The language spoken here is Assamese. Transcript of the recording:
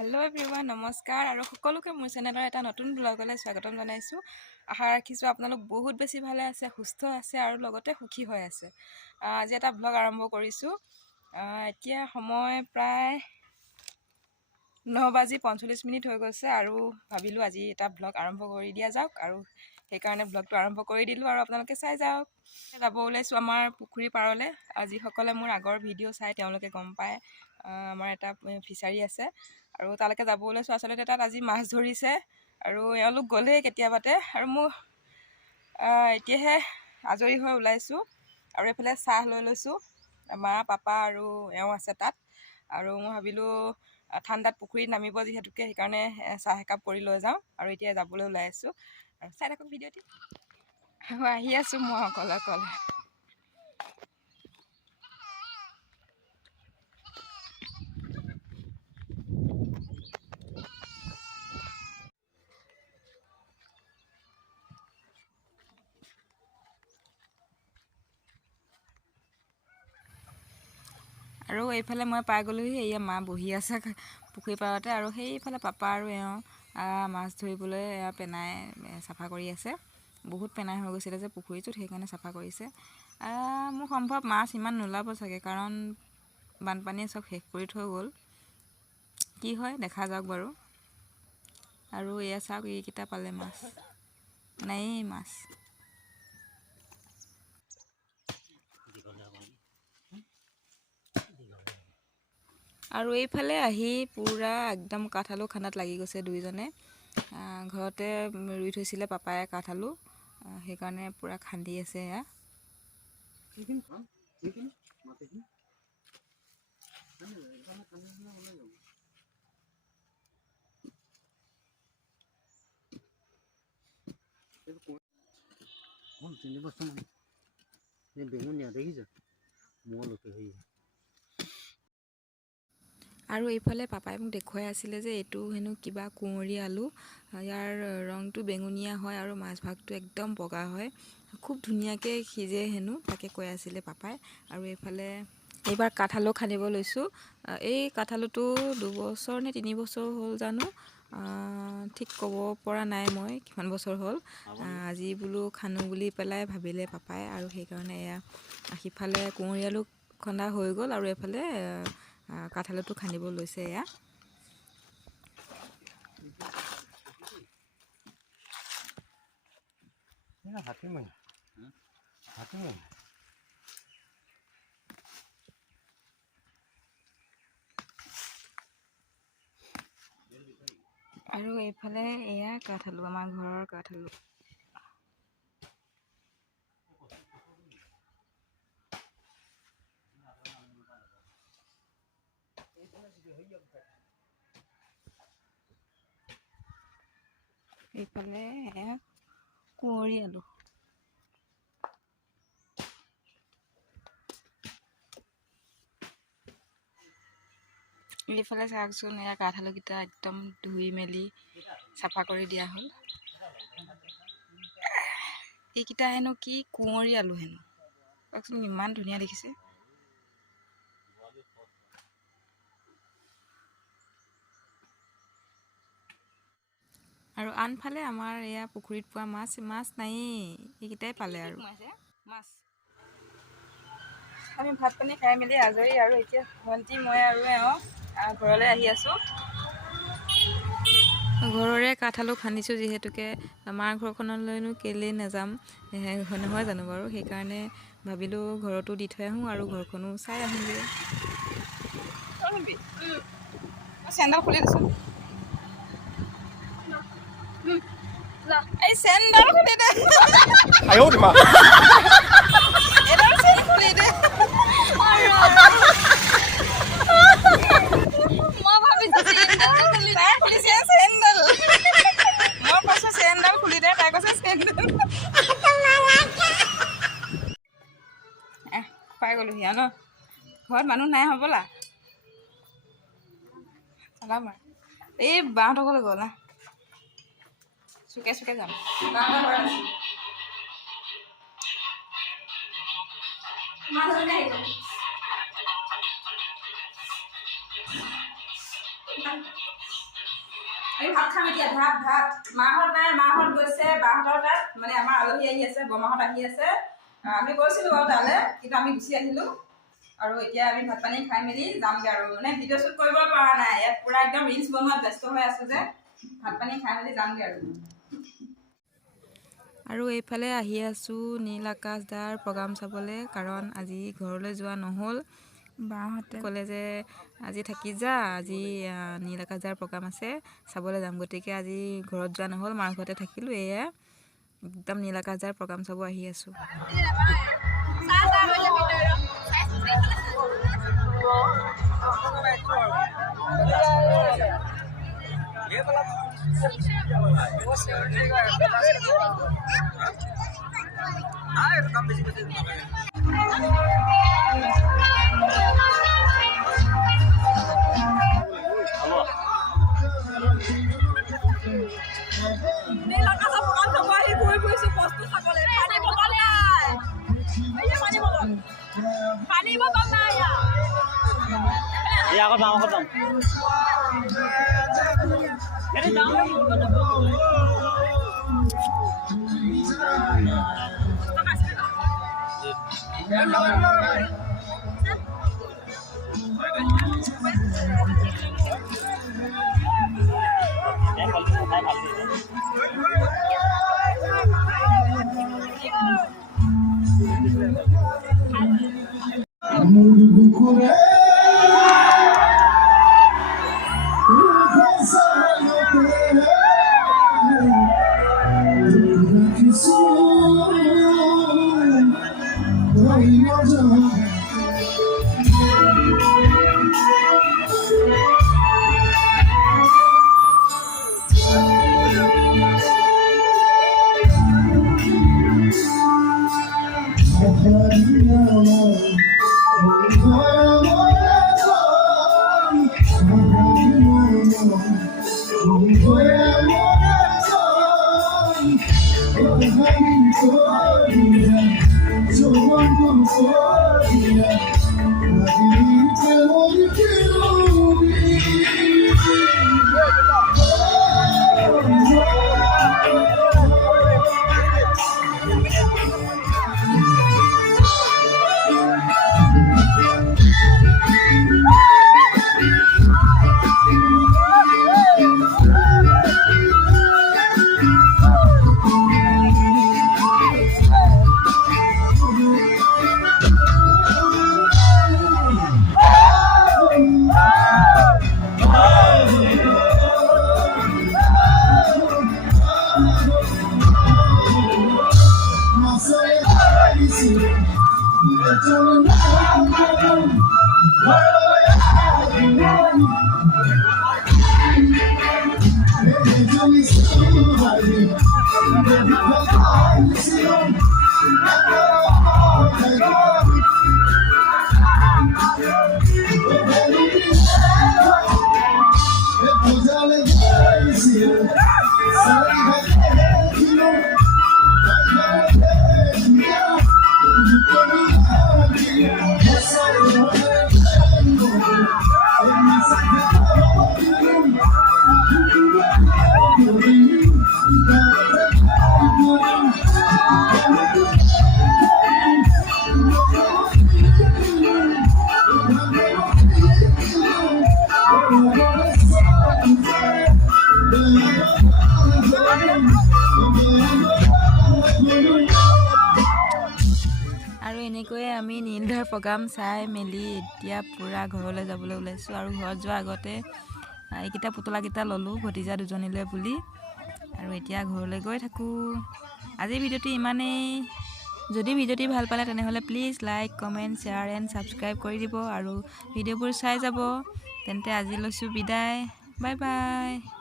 हेलो एवरीवन नमस्कार और सकलोके मोर चेनेলৰ এটা নতুন ব্লগলৈ স্বাগতম জনাইছো। আশা ৰাখিছো আপোনালোক বহুত বেছি ভালে আছে, সুস্থ আছে আৰু লগতে সুখী হৈ আছে। আজি এটা ব্লগ আৰম্ভ কৰিছো। এতিয়া সময় প্ৰায় 9:45 হৈ গৈছে আৰু ভাবিলো আজি এটা ব্লগ আৰম্ভ কৰি দিয়া যাওক আৰু সেই কাৰণে ব্লগটো আৰম্ভ কৰি দিলো আৰু আপোনালোকে চাই যাওক। যাব ওলাইছো আমাৰ পুখুৰী পাৰলে। আজি সকলে মোৰ আগৰ ভিডিঅ' চাই তেওঁলোকে গম পায় আমাৰ এটা ফিচাৰী আছে আৰু তালৈকে যাব ওলাইছো। আসলতে তাত আজি মাছ ধৰিছে আৰু এওঁলোক গ'লে কেতিয়াবাতে আৰু মই এতিয়াহে আজৰি হৈ ওলাইছো আৰু এফালে চাহ লৈ লৈছো। মা পাপা আৰু এওঁ আছে তাত আৰু মই ভাবিলো ঠাণ্ডাত পুখুৰীত নামিব যিহেতুকে সেইকাৰণে চাহ একাপ কৰি লৈ যাওঁ আৰু এতিয়া যাবলৈ ওলাই আছো আৰু চাই থাকক ভিডিঅ'টি। আহি আছো মই অকলে অকলে। আৰু এইফালে মই পাই গ'লোহি। এয়া মা বহি আছে পুখুৰী পাৰতে আৰু সেইফালে পাপা আৰু এওঁ মাছ ধৰিবলৈ পেনাই চাফা কৰি আছে। বহুত পেনাই হৈ গৈছিলে যে পুখুৰীটোত, সেইকাৰণে চাফা কৰিছে। মোৰ সম্ভৱ মাছ ইমান নোলাব চাগে, কাৰণ বানপানীয়ে চব শেষ কৰি থৈ গ'ল। কি হয় দেখা যাওক বাৰু। আৰু এয়া চাওক, এইকেইটা পালে মাছ নাই মাছ। আৰু এইফালে আহি পুৰা একদম কাঠআলু খানাত লাগি গৈছে দুইজনে। ঘৰতে ৰুই থৈছিলে পাপাই কাঠআলু, সেইকাৰণে পুৰা খান্দি আছে। এয়া আৰু এইফালে পাপাই মোক দেখুৱাই আছিলে যে এইটো হেনো কিবা কুঁৱৰী আলু। ইয়াৰ ৰংটো বেঙুনীয়া হয় আৰু মাছ ভাগটো একদম বগা হয়, খুব ধুনীয়াকৈ সিজে হেনো, তাকে কৈ আছিলে পাপাই। আৰু এইফালে এইবাৰ কাঠআলু খান্দিব লৈছোঁ। এই কাঠআলুটো 2 বছৰ নে 3 বছৰ হ'ল জানো, ঠিক ক'ব পৰা নাই মই কিমান বছৰ হ'ল। আজি বোলো খানো বুলি পেলাই ভাবিলে পাপাই, আৰু সেইকাৰণে এয়া সিফালে কুঁৱৰী আলু খন্দা হৈ গ'ল আৰু এইফালে কাঠআলুটো খান্দিব লৈছে। এয়া আৰু এইফালে এয়া কাঠআলু, আমাৰ ঘৰৰ কাঠআলু। এইফালে এয়া কুঁৱৰী আলু। এইফালে চাওকচোন, এয়া কাঠআলুকেইটা একদম ধুই মেলি চাফা কৰি দিয়া হ'ল। এইকেইটা হেনো কি কুঁৱৰী আলু হেনো, চাওকচোন ইমান ধুনীয়া দেখিছে। আৰু আনফালে আমাৰ এয়া পুখুৰীত পোৱা মাছ নায়েই, এইকেইটাই পালে আৰু মাছ। আমি ভাত পানী খাই মেলি আজৰি আৰু এতিয়া ভণ্টি মই আৰু এওঁ ঘৰলৈ আহি আছোঁ। ঘৰৰে কাঠআলু খান্দিছোঁ যিহেতুকে, আমাৰ ঘৰখনলৈনো কেলেই নাযাম নহয় জানো বাৰু। সেইকাৰণে ভাবিলোঁ ঘৰতো দি থৈ আহোঁ আৰু ঘৰখনো চাই আহোঁগৈ। চেণ্ডেল খুলি দিছোঁ, এই চেণ্ডেল খুলি দে। এডাল চেন খুলি দে। মই ভাবিছোঁ চেণ্ডেল খুলি দে, খুলিছে চেণ্ডেল। মই কৈছোঁ চেণ্ডেল খুলি দে, তাই কৈছে চেণ্ডেল। পাই গ'লোহি আৰু ন, ঘৰত মানুহ নাই হ'বলা। চলাম আৰু এই বাহঁতৰ ঘৰলৈ গ'ল না, চুকে চুকে যাম। আমি ভাত খাম এতিয়া ভাত মাহঁত নাই মাহঁত গৈছে বাহঁতৰ তাত মানে আমাৰ আলহী আহি আছে বৰমাহঁত আহি আছে আমি গৈছিলোঁ বাৰু তালৈ কিন্তু আমি গুচি আহিলোঁ আৰু এতিয়া আমি ভাত পানী খাই মেলি যামগৈ আৰু মানে ভিডিঅ' শ্বুট কৰিব পৰা নাই ইয়াত পূৰা একদম ৰিলচ বনোৱাত ব্যস্ত হৈ আছোঁ যে ভাত পানী খাই মেলি যামগৈ আৰু এইফালে আহি আছোঁ নীল আকাশ দাৰ প্ৰগ্ৰাম চাবলৈ কাৰণ আজি ঘৰলৈ যোৱা নহ'ল বাহঁতে ক'লে যে আজি থাকি যা আজি নীল আকাশ দাৰ প্ৰগ্ৰাম আছে চাবলৈ যাম গতিকে আজি ঘৰত যোৱা নহ'ল মাৰ ঘৰতে থাকিলোঁ এয়া একদম নীল আকাশ দাৰ প্ৰগ্ৰাম চাব আহি আছোঁ আৰু এনেকৈয়ে আমি নীলধাৰ প্ৰগ্ৰাম চাই মেলি এতিয়া পূৰা ঘৰলৈ যাবলৈ ওলাইছোঁ আৰু ঘৰত যোৱাৰ আগতে এইকেইটা পুতলাকেইটা ল'লোঁ ভতিজা দুজনীলৈ বুলি আৰু এতিয়া ঘৰলৈ গৈ থাকোঁ আজিৰ ভিডিঅ'টো ইমানেই যদি ভিডিঅ'টি ভাল পালে তেনেহ'লে please like comment share and subscribe কৰি দিব আৰু ভিডিঅ'বোৰ চাই যাব তেন্তে আজি লৈছোঁ বিদায় বাই বাই।